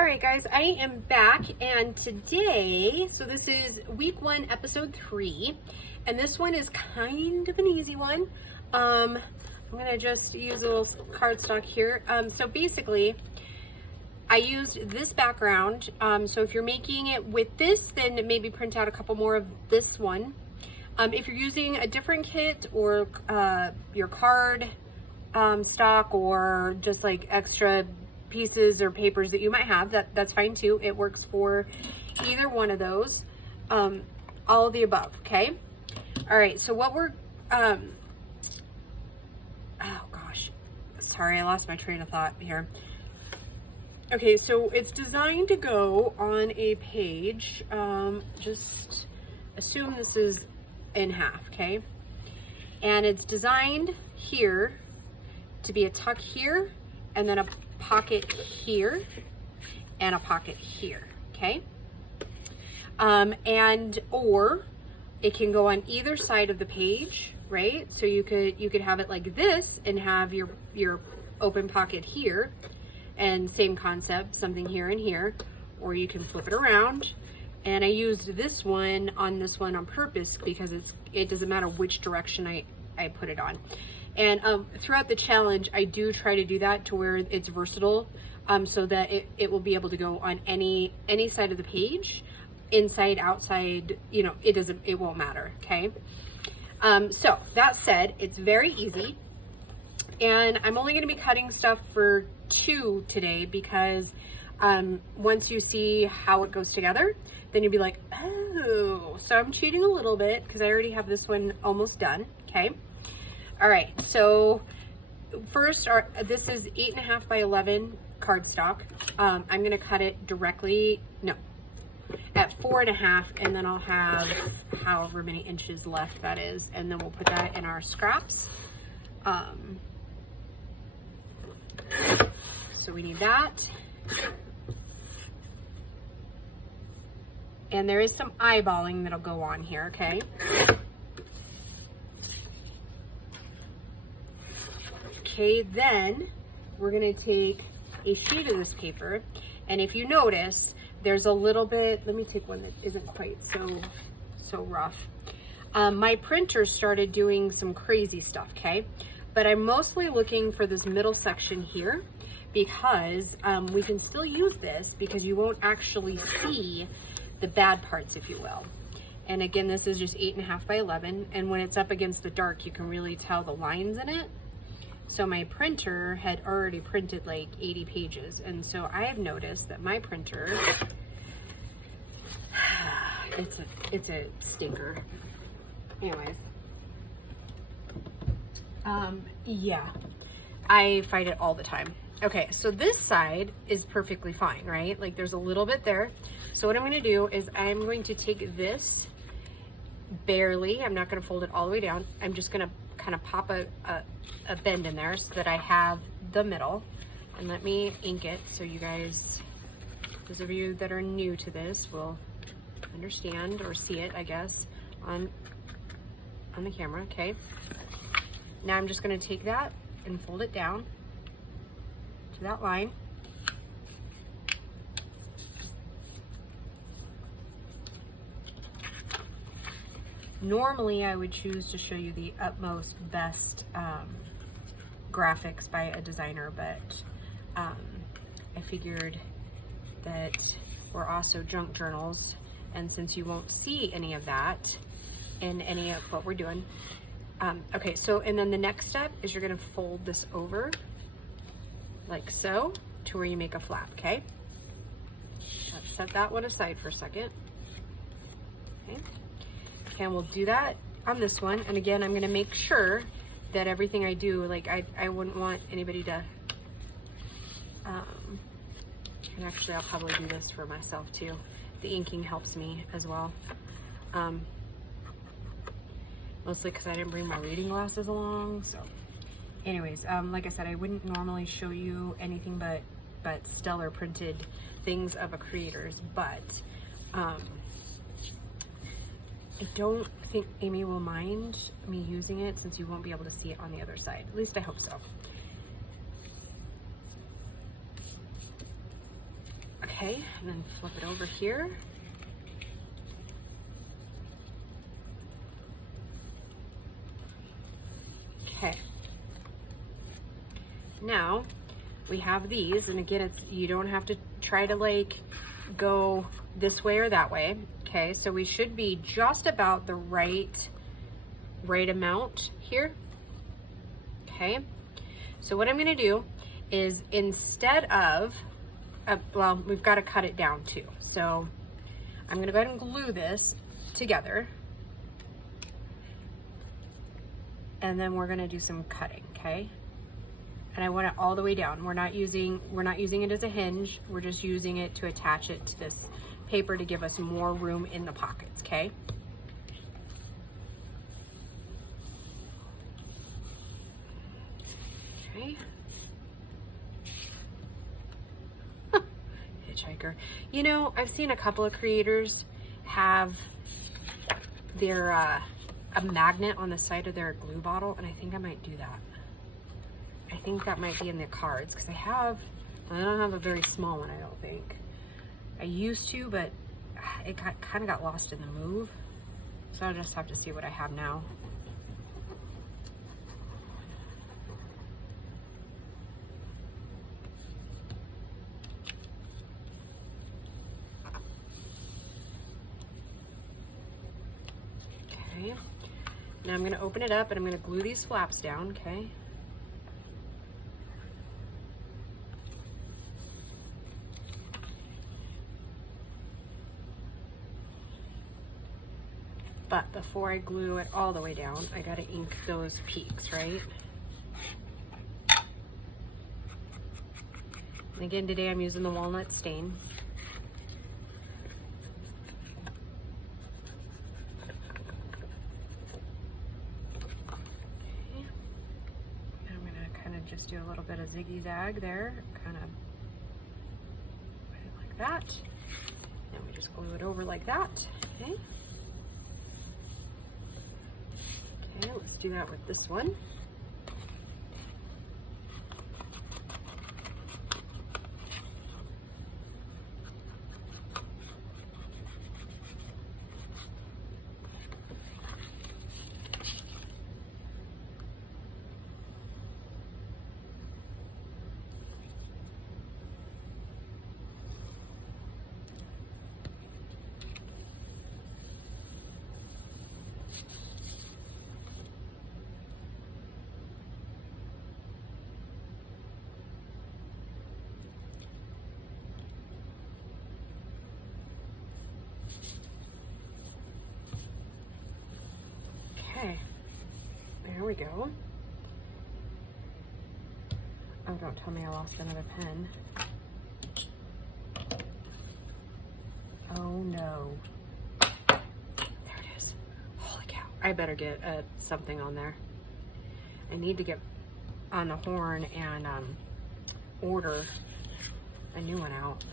All right, guys, I am back, and today, so this is week 1, episode 3, and this one is kind of an easy one. I'm gonna just use a little cardstock here. So basically, I used this background. So if you're making it with this, then maybe print out a couple more of this one. If you're using a different kit or your card stock or just like extra pieces or papers that you might have, that's fine too. It works for either one of those. All of the above, okay? All right, so what we're, oh gosh, sorry, I lost my train of thought here. Okay, so it's designed to go on a page. Just assume this is in half, okay? And it's designed here to be a tuck here, and then a pocket here, and a pocket here, okay? Or it can go on either side of the page, right? So you could have it like this and have your open pocket here, and same concept, something here and here, or you can flip it around. And I used this one on purpose because it doesn't matter which direction I put it on. And throughout the challenge, I do try to do that to where it's versatile, so that it will be able to go on any side of the page, inside, outside, you know, it won't matter, okay? So that said, it's very easy. And I'm only gonna be cutting stuff for 2 today because once you see how it goes together, then you'll be like, oh, so I'm cheating a little bit because I already have this one almost done, okay? All right, so first, this is 8.5 by 11 cardstock. I'm gonna cut it directly, at 4.5, and then I'll have however many inches left that is, and then we'll put that in our scraps. So we need that. And there is some eyeballing that'll go on here, okay? Okay, then we're gonna take a sheet of this paper, and if you notice, there's a little bit, let me take one that isn't quite so rough. My printer started doing some crazy stuff, okay? But I'm mostly looking for this middle section here because we can still use this because you won't actually see the bad parts, if you will. And again, this is just 8.5 by 11, and when it's up against the dark, you can really tell the lines in it. So my printer had already printed like 80 pages, and so I have noticed that my printer, it's a stinker. Anyways, yeah, I fight it all the time. Okay, so this side is perfectly fine, right? Like there's a little bit there. So what I'm gonna do is I'm going to take this barely, I'm not gonna fold it all the way down. I'm just gonna kind of pop a bend in there so that I have the middle. And let me ink it so you guys, those of you that are new to this, will understand or see it, I guess, on the camera, okay? Now I'm just gonna take that and fold it down to that line. Normally I would choose to show you the utmost best graphics by a designer, but I figured that we're also junk journals, and since you won't see any of that in any of what we're doing. Okay, so, and then the next step is you're gonna fold this over like so to where you make a flap, okay? Let's set that one aside for a second. Okay, and we'll do that on this one. And again, I'm gonna make sure that everything I do, like I wouldn't want anybody to, and actually I'll probably do this for myself too. The inking helps me as well. Mostly because I didn't bring my reading glasses along, so. Anyways, like I said, I wouldn't normally show you anything but stellar printed things of a creator's, but I don't think Amy will mind me using it since you won't be able to see it on the other side. At least I hope so. Okay, Okay, and then flip it over here. Okay. Now we have these, and again, you don't have to try to like go this way or that way. Okay, so we should be just about the right amount here. Okay, so what I'm gonna do is instead of, well, we've got to cut it down too. So I'm gonna go ahead and glue this together, and then we're gonna do some cutting, okay? And I want it all the way down. We're not using it as a hinge. We're just using it to attach it to this paper to give us more room in the pockets, okay? Okay. Hitchhiker. You know, I've seen a couple of creators have their a magnet on the side of their glue bottle, and I think I might do that. I think that might be in the cards, because I don't have a very small one, I don't think. I used to, but it kind of got lost in the move. So I'll just have to see what I have now. Okay. Now I'm going to open it up and I'm going to glue these flaps down, okay? But before I glue it all the way down, I gotta ink those peaks, right? And again, today I'm using the walnut stain. Okay. And I'm gonna kind of just do a little bit of zigzag there, kind of put it like that. And we just glue it over like that, okay? Okay, let's do that with this one. Okay, there we go. Oh, don't tell me I lost another pen. Oh no. There it is. Holy cow. I better get something on there. I need to get on the horn and order a new one out.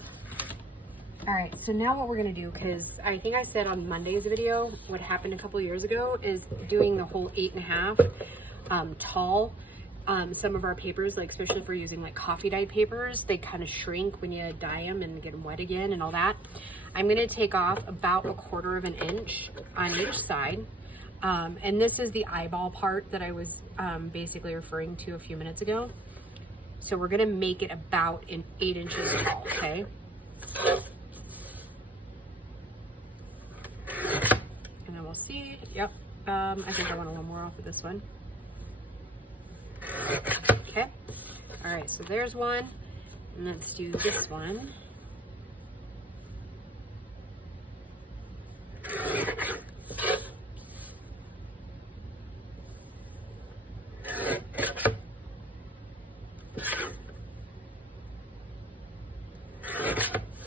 All right, so now what we're gonna do, because I think I said on Monday's video, what happened a couple years ago is doing the whole 8.5 tall. Some of our papers, like especially if we're using like coffee dye papers, they kind of shrink when you dye them and get them wet again and all that. I'm gonna take off about 1/4 of an inch on each side. And this is the eyeball part that I was basically referring to a few minutes ago. So we're gonna make it about 8 inches tall, okay? And then we'll see, yep, I think I want a little more off of this one. Okay, all right, so there's one, and let's do this one.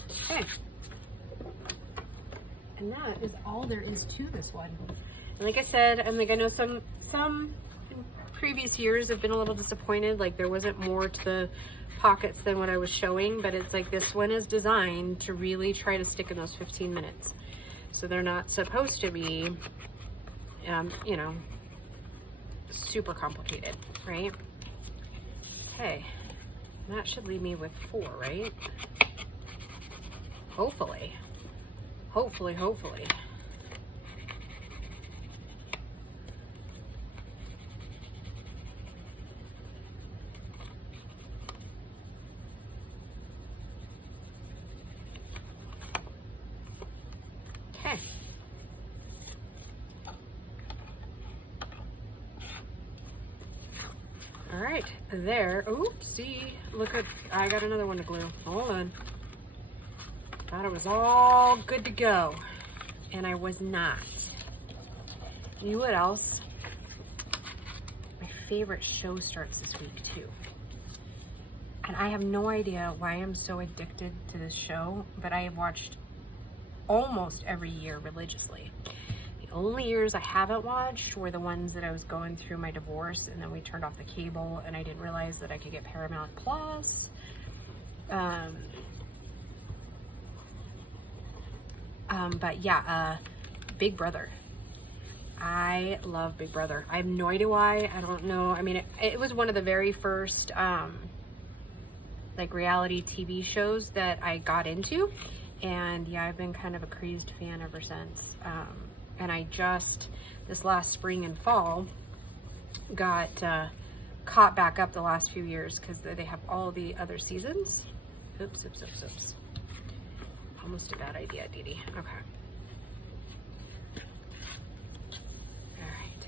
Okay. And that is all there is to this one. And like I said, I know some previous years have been a little disappointed, like there wasn't more to the pockets than what I was showing, but it's like this one is designed to really try to stick in those 15 minutes. So they're not supposed to be, you know, super complicated, right? Okay, and that should leave me with 4, right? Hopefully. Hopefully, hopefully. Okay. All right, there. Oopsie. Look at, I got another one to glue. Hold on. Thought it was all good to go, and I was not. You know what else? My favorite show starts this week too. And I have no idea why I'm so addicted to this show, but I have watched almost every year religiously. The only years I haven't watched were the ones that I was going through my divorce, and then we turned off the cable, and I didn't realize that I could get Paramount Plus. But yeah, Big Brother. I love Big Brother. I have no idea why. I don't know. I mean, it was one of the very first like reality TV shows that I got into, and yeah, I've been kind of a crazed fan ever since. And I just this last spring and fall got caught back up the last few years because they have all the other seasons. Oops. Almost a bad idea, Dee Dee. Okay. All right.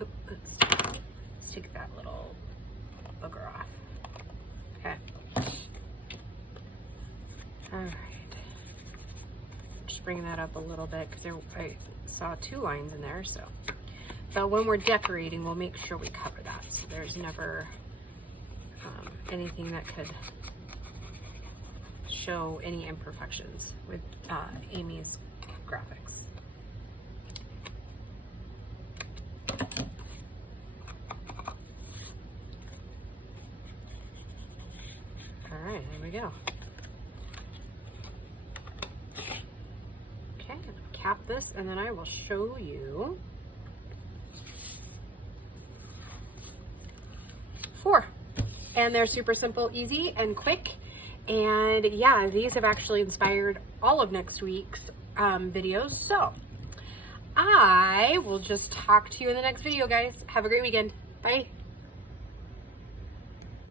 Oh, let's take that little booger off. Okay. All right. Just bring that up a little bit because I saw 2 lines in there. So when we're decorating, we'll make sure we cover that so there's never anything that could show any imperfections with Amy's graphics. All right, there we go. Okay, cap this, and then I will show you 4. And they're super simple, easy, and quick. And yeah, these have actually inspired all of next week's videos. So I will just talk to you in the next video, guys. Have a great weekend. Bye.